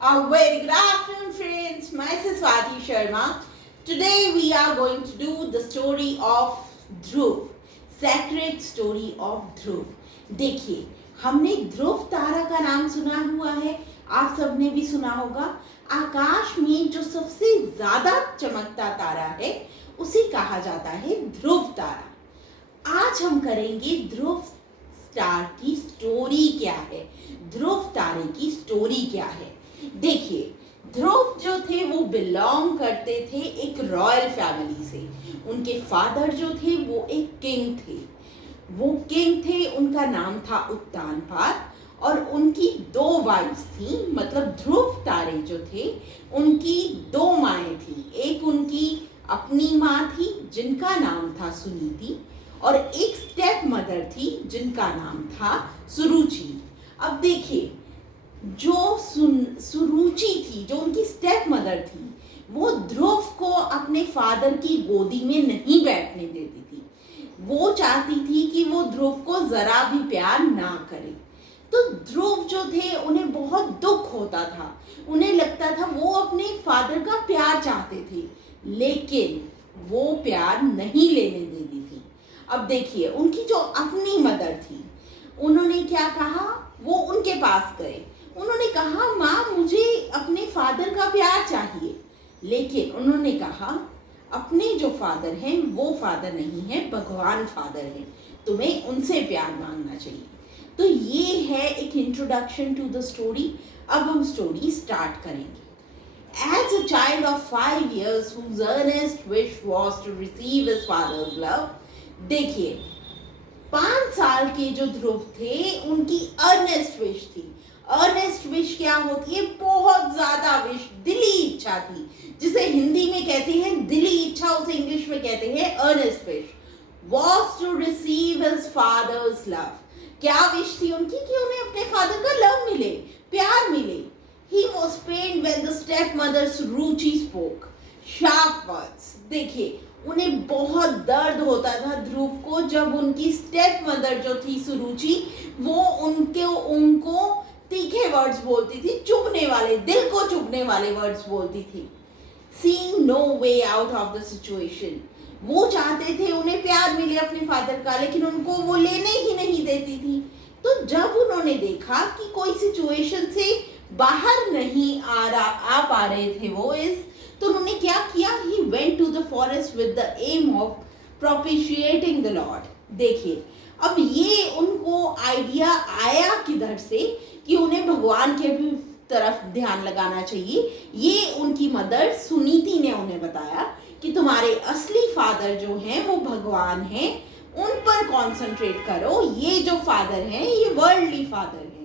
A very good afternoon, friends. Myself Swati Sharma. Today we are going to do the story of Dhruv, sacred story of ध्रुव. देखिए, हमने ध्रुव तारा का नाम सुना हुआ है, आप सबने भी सुना होगा. आकाश में जो सबसे ज्यादा चमकता तारा है, उसे कहा जाता है ध्रुव तारा. आज हम करेंगे ध्रुव स्टार की स्टोरी क्या है, ध्रुव तारे की स्टोरी क्या है. देखिए, ध्रुव जो थे वो बिलोंग करते थे एक रॉयल फैमिली से. उनके फादर जो थे वो एक किंग थे. वो किंग थे, उनका नाम था उत्तानपाद, और उनकी दो वाइफ्स थी. मतलब ध्रुव तारे जो थे उनकी दो माएँ थी. एक उनकी अपनी माँ थी जिनका नाम था सुनीति, और एक स्टेप मदर थी जिनका नाम था सुरुचि. अब देखिए, जो सुरुचि थी, जो उनकी स्टेप मदर थी, वो ध्रुव को अपने फादर की गोदी में नहीं बैठने देती थी. वो चाहती थी कि वो ध्रुव को जरा भी प्यार ना करे. तो ध्रुव जो थे उन्हें बहुत दुख होता था. उन्हें लगता था वो अपने फादर का प्यार चाहते थे, लेकिन वो प्यार नहीं लेने देती थी. अब देखिए, उनकी जो अपनी मदर थी, उन्होंने क्या कहा, वो उनके पास गए. उन्होंने कहा, माँ मुझे अपने फादर का प्यार चाहिए. लेकिन उन्होंने कहा, अपने जो फादर हैं वो फादर नहीं है, भगवान फादर हैं, तुम्हें उनसे प्यार मांगना चाहिए. तो ये है एक इंट्रोडक्शन टू द स्टोरी. अब हम स्टोरी स्टार्ट करेंगे. As a child of 5 years whose earnest wish was to receive his father's love, देखिए, 5 साल के जो ध्रुव थे उनकी अर्नेस्ट विश थी. अर्नेस्ट विश क्या होती है? बहुत ज्यादा विश, दिली इच्छा थी, जिसे हिंदी में कहते हैं दिली इच्छा, उसे इंग्लिश में कहते हैं earnest wish. Was to receive his father's love. क्या विश थी उनकी? कि उन्हें अपने फादर का लव मिले, प्यार मिले. He was pained when the step mother Ruchi spoke sharp words. देखिए, उन्हें बहुत दर्द होता था ध्रुव को जब उनकी स्टेप मदर जो थी सुरुचि, वो उनको तीखे वर्ड्स बोलती थी, चुभने वाले, दिल को चुभने वाले वर्ड्स बोलती थी. Seeing no way out of the situation. वो चाहते थे उन्हें प्यार मिले अपने फादर का, लेकिन उनको वो लेने ही नहीं देती थी. तो जब उन्होंने देखा कि कोई सिचुएशन से बाहर नहीं आ पा रहे थे वो तो उन्होंने क्या किया? He went to the forest with the aim of propitiating the lord. देखिए, अब ये उनको आइडिया आया किधर से कि उन्हें भगवान के भी तरफ ध्यान लगाना चाहिए. ये उनकी मदर सुनीति ने उन्हें बताया कि तुम्हारे असली फादर जो हैं वो भगवान हैं, उन पर कॉन्सेंट्रेट करो. ये जो फादर हैं ये वर्ल्डली फादर हैं.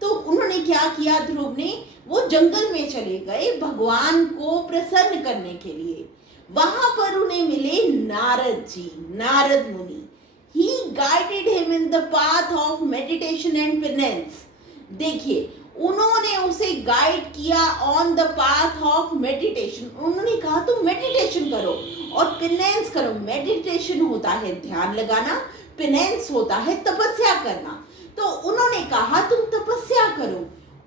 तो उन्होंने क्या किया, ध्रुव ने, वो जंगल में चले गए भगवान को प्रसन्न करने के लिए. वहां पर उन्हें मिले Narad ji, Narad Muni. He guided him in the path of meditation and penance. देखिए, उन्होंने उसे गाइड किया on the path of meditation. उन्होंने कहा तुम मेडिटेशन करो और पेनेंस करो. मेडिटेशन होता है ध्यान लगाना, पेनेंस होता है तपस्या करना. तो उन्होंने कहा तुम तपस्या करो,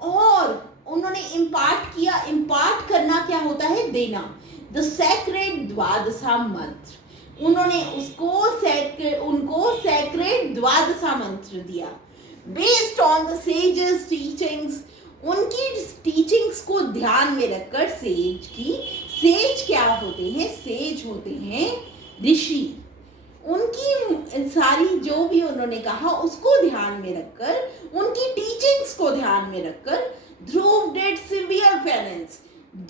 और उन्होंने इम्पार्ट किया. इम्पार्ट करना क्या होता है? देना. द सैक्रेड द्वादशा मंत्र. उन्होंने उनको सैक्रेड द्वादशा मंत्र दिया. Based on the sages teachings. उनकी टीचिंग्स को ध्यान में रखकर सेज क्या होते हैं? सेज होते हैं ऋषि. उनकी सारी जो भी उन्होंने कहा उसको ध्यान में रखकर, उनकी टीचिंग्स को ध्यान में रखकर ध्रुव डिड सिवियर पेनेंस.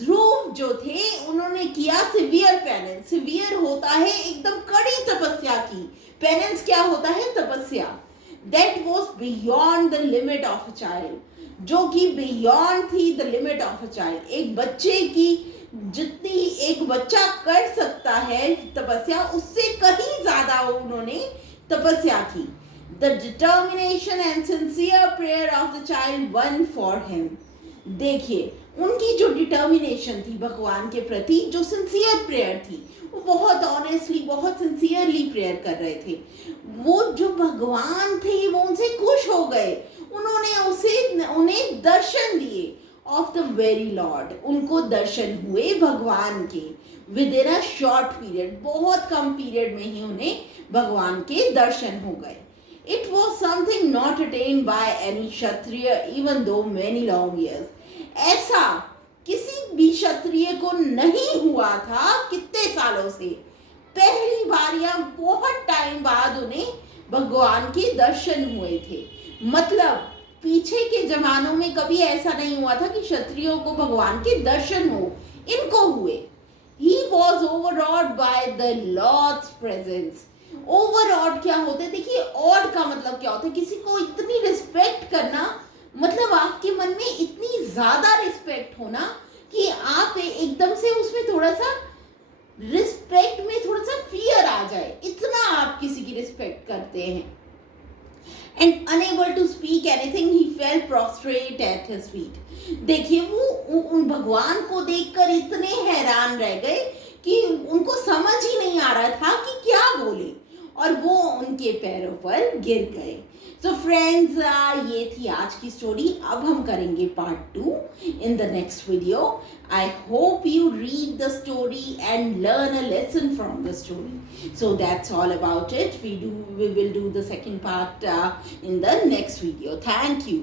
ध्रुव जो थे उन्होंने किया सिवियर पेनेंस. सिवियर होता है एकदम कड़ी तपस्या की. पेनेंस क्या होता है? तपस्या. That was beyond the limit of a child. जो कि बियॉन्ड थी the limit of a child. एक बच्चे की जितनी एक बच्चा कर सकता है तपस्या, उससे कहीं ज्यादा उन्होंने तपस्या की. The determination and sincere prayer of the child one for him. देखिए, उनकी जो डिटर्मिनेशन थी भगवान के प्रति, जो सिंसियर प्रेयर थी, वो बहुत ऑनेस्टली, बहुत सिंसियरली प्रेयर कर रहे थे. वो जो भगवान थे वो उनसे खुश हो गए. उन्होंने उन्हें दर्शन दिए ऑफ द वेरी लॉर्ड, उनको दर्शन हुए भगवान के with in a short period, बहुत कम पीरियड में ही उन्हें भगवान के दर्शन हो गए. It was something not attained by any Kshatriya even though many long years. ऐसा किसी भी क्षत्रिय को नहीं हुआ था कितने सालों से. पहली बार या बहुत टाइम बाद उन्हें भगवान के दर्शन हुए थे. मतलब पीछे के जमानों में कभी ऐसा नहीं हुआ था कि क्षत्रियों को भगवान के दर्शन हो. इनको हुए. He was overawed by the Lord's presence. ओवरऑड क्या होता है? देखिए, ऑड का मतलब क्या होता है? किसी को इतनी रिस्पेक्ट करना, मतलब आपके मन में इतनी ज्यादा रिस्पेक्ट होना कि आप एकदम से उसमें थोड़ा सा रिस्पेक्ट में थोड़ा सा फियर आ जाए, इतना आप किसी की रिस्पेक्ट करते हैं. And unable to speak anything he fell prostrate at his feet. देखिए, वो उन भगवान को देखकर इतने हैरान रह गए कि उनको समझ ही नहीं आ रहा था कि क्या बोले, और वो उनके पैरों पर गिर गए. सो फ्रेंड्स, ये थी आज की स्टोरी. अब हम करेंगे part 2 in the next video. I hope you read the story and learn a lesson from the story. So that's all about it. We will do the second part in the next video. Thank you.